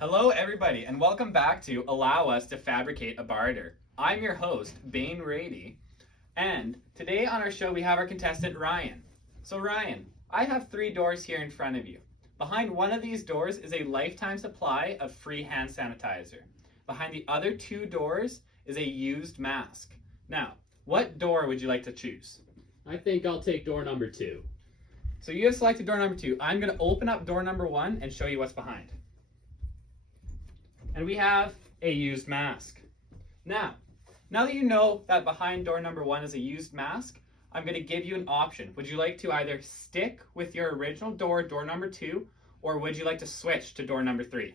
Hello, everybody, and welcome back to Allow Us to Fabricate a Barter. I'm your host, Bain Rady, and today on our show we have our contestant, Ryan. So, Ryan, I have 3 doors here in front of you. Behind one of these doors is a lifetime supply of free hand sanitizer. Behind the other 2 doors is a used mask. Now, what door would you like to choose? I think I'll take door number 2. So, you have selected door number 2. I'm going to open up door number 1 and show you what's behind. And we have a used mask. Now that you know that behind door number 1 is a used mask, I'm going to give you an option. Would you like to either stick with your original door, door number 2, or would you like to switch to door number 3?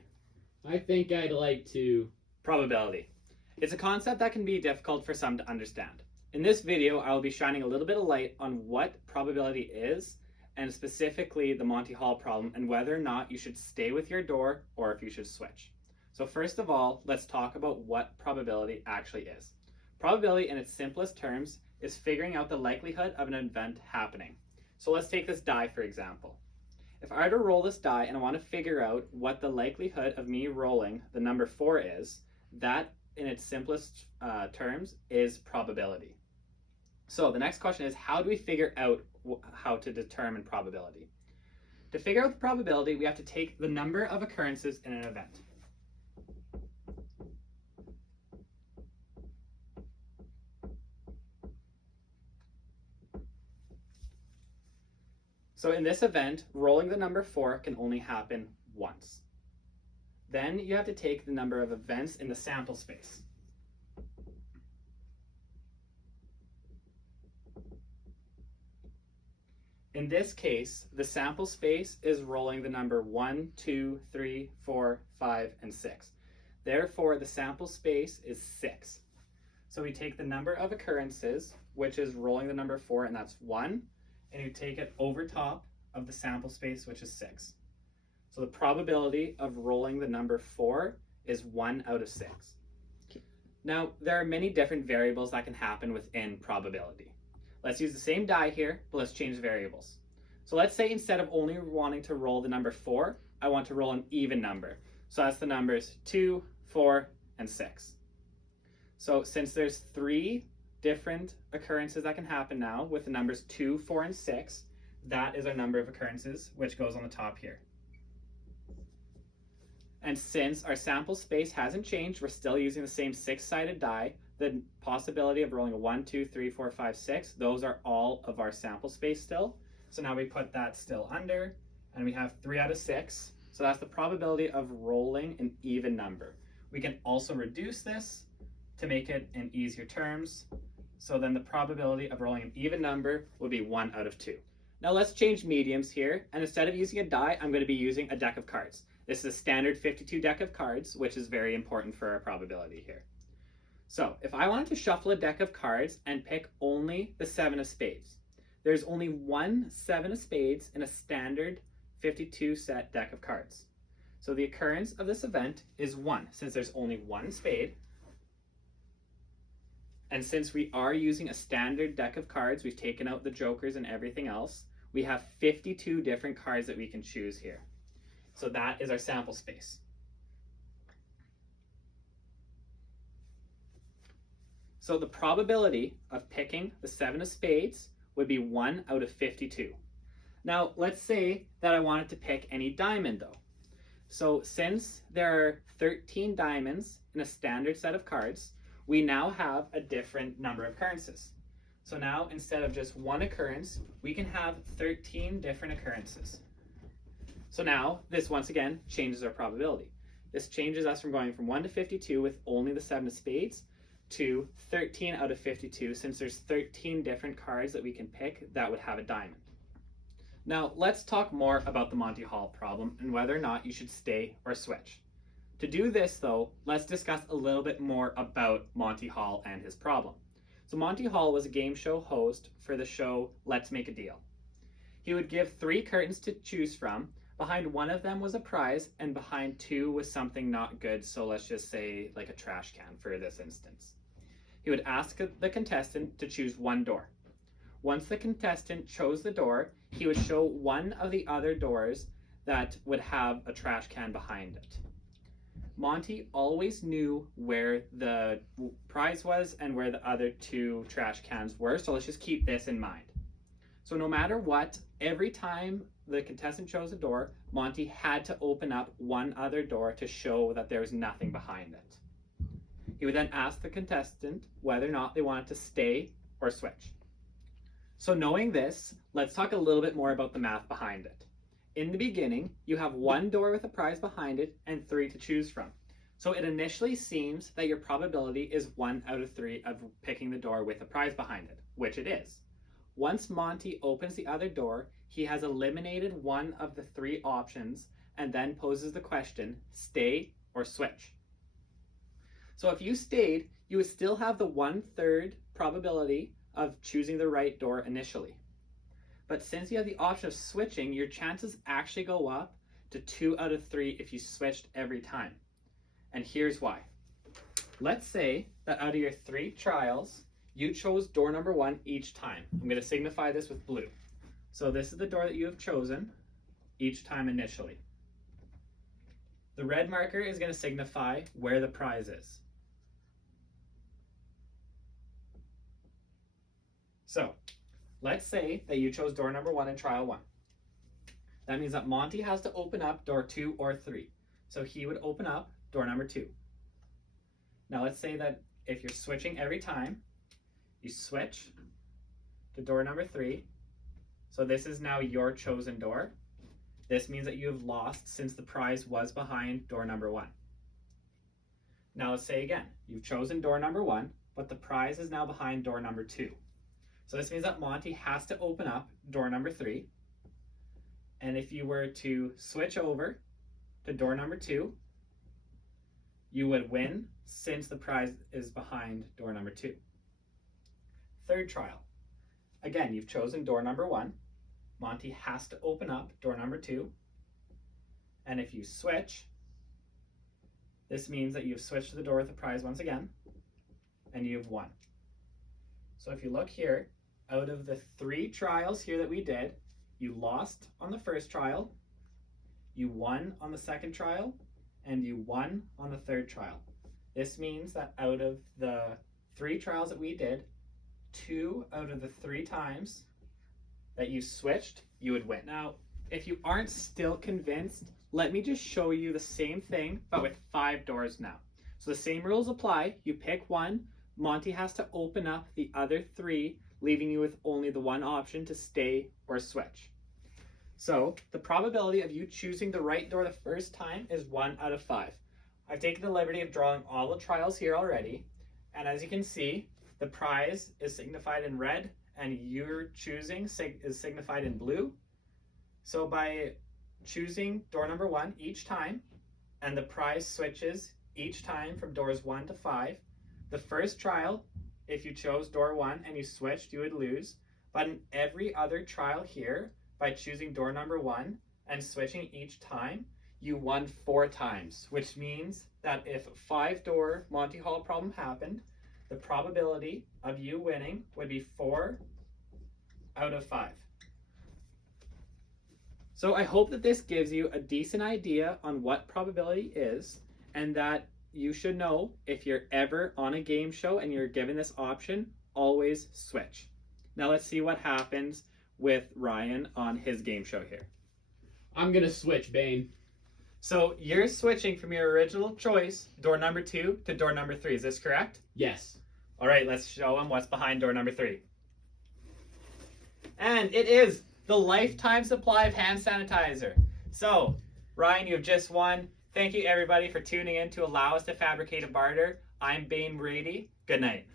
I think I'd like to. Probability. It's a concept that can be difficult for some to understand. In this video, I will be shining a little bit of light on what probability is, and specifically the Monty Hall problem, and whether or not you should stay with your door or if you should switch. So first of all, let's talk about what probability actually is. Probability in its simplest terms is figuring out the likelihood of an event happening. So let's take this die for example. If I were to roll this die and I want to figure out what the likelihood of me rolling the number 4 is, that in its simplest terms is probability. So the next question is, how do we figure out how to determine probability? To figure out the probability, we have to take the number of occurrences in an event. So in this event, rolling the number 4 can only happen once. Then you have to take the number of events in the sample space. In this case, the sample space is rolling the number 1, 2, 3, 4, 5, and 6. Therefore, the sample space is 6. So we take the number of occurrences, which is rolling the number 4, and that's 1. And you take it over top of the sample space, which is 6. So the probability of rolling the number 4 is 1 out of 6. Now, there are many different variables that can happen within probability. Let's use the same die here, but let's change the variables. So let's say instead of only wanting to roll the number 4, I want to roll an even number. So that's the numbers 2, 4, and 6. So since there's 3 different occurrences that can happen now with the numbers 2, 4, and 6. That is our number of occurrences, which goes on the top here. And since our sample space hasn't changed, we're still using the same 6-sided die, the possibility of rolling a 1, 2, 3, 4, 5, 6, those are all of our sample space still. So now we put that still under, and we have 3 out of 6. So that's the probability of rolling an even number. We can also reduce this to make it in easier terms. So then the probability of rolling an even number would be 1 out of 2. Now let's change mediums here, and instead of using a die, I'm going to be using a deck of cards. This is a standard 52 deck of cards, which is very important for our probability here. So if I wanted to shuffle a deck of cards and pick only the 7 of spades, there's only 1 7 of spades in a standard 52 set deck of cards. So the occurrence of this event is 1, since there's only 1 spade. And since we are using a standard deck of cards, we've taken out the jokers and everything else, we have 52 different cards that we can choose here. So that is our sample space. So the probability of picking the 7 of spades would be 1 out of 52. Now let's say that I wanted to pick any diamond though. So since there are 13 diamonds in a standard set of cards, we now have a different number of occurrences. So now instead of just 1 occurrence, we can have 13 different occurrences. So now this once again changes our probability. This changes us from going from 1 to 52 with only the 7 of spades to 13 out of 52, since there's 13 different cards that we can pick that would have a diamond. Now let's talk more about the Monty Hall problem and whether or not you should stay or switch. To do this though, let's discuss a little bit more about Monty Hall and his problem. So Monty Hall was a game show host for the show Let's Make a Deal. He would give 3 curtains to choose from. Behind one of them was a prize, and behind 2 was something not good, so let's just say like a trash can for this instance. He would ask the contestant to choose 1 door. Once the contestant chose the door, he would show one of the other doors that would have a trash can behind it. Monty always knew where the prize was and where the other two trash cans were, so let's just keep this in mind. So no matter what, every time the contestant chose a door, Monty had to open up one other door to show that there was nothing behind it. He would then ask the contestant whether or not they wanted to stay or switch. So knowing this, let's talk a little bit more about the math behind it. In the beginning, you have one door with a prize behind it and 3 to choose from. So it initially seems that your probability is 1 out of 3 of picking the door with a prize behind it, which it is. Once Monty opens the other door, he has eliminated one of the 3 options and then poses the question, stay or switch. So if you stayed, you would still have the 1/3 probability of choosing the right door initially. But since you have the option of switching, your chances actually go up to 2 out of 3 if you switched every time. And here's why. Let's say that out of your 3 trials, you chose door number 1 each time. I'm going to signify this with blue. So this is the door that you have chosen each time initially. The red marker is going to signify where the prize is. So let's say that you chose door number 1 in trial 1. That means that Monty has to open up door 2 or 3. So he would open up door number 2. Now let's say that if you're switching every time, you switch to door number 3. So this is now your chosen door. This means that you have lost since the prize was behind door number 1. Now let's say again, you've chosen door number 1, but the prize is now behind door number 2. So this means that Monty has to open up door number 3. And if you were to switch over to door number 2, you would win since the prize is behind door number 2. Third trial. Again, you've chosen door number 1. Monty has to open up door number 2. And if you switch, this means that you've switched to the door with the prize once again, and you've won. So if you look here, out of the 3 trials here that we did, you lost on the first trial, you won on the second trial, and you won on the third trial. This means that out of the 3 trials that we did, 2 out of the 3 times that you switched, you would win. Now, if you aren't still convinced, let me just show you the same thing, but with 5 doors now. So the same rules apply. You pick one, Monty has to open up the other 3, leaving you with only the one option to stay or switch. So the probability of you choosing the right door the first time is 1 out of 5. I've taken the liberty of drawing all the trials here already, and as you can see, the prize is signified in red and your choosing is signified in blue. So by choosing door number 1 each time, and the prize switches each time from doors 1 to 5, the first trial, if you chose door 1 and you switched, you would lose. But in every other trial here, by choosing door number 1 and switching each time, you won 4 times, which means that if a 5-door Monty Hall problem happened, the probability of you winning would be 4 out of 5. So I hope that this gives you a decent idea on what probability is, and that you should know if you're ever on a game show and you're given this option, always switch. Now let's see what happens with Ryan on his game show here. I'm gonna switch, Bane. So you're switching from your original choice, door number 2, to door number 3. Is this correct? Yes. All right, let's show him what's behind door number 3. And it is the lifetime supply of hand sanitizer. So, Ryan, you've just won. Thank you, everybody, for tuning in to allow us to fabricate a barter. I'm Bane Brady. Good night.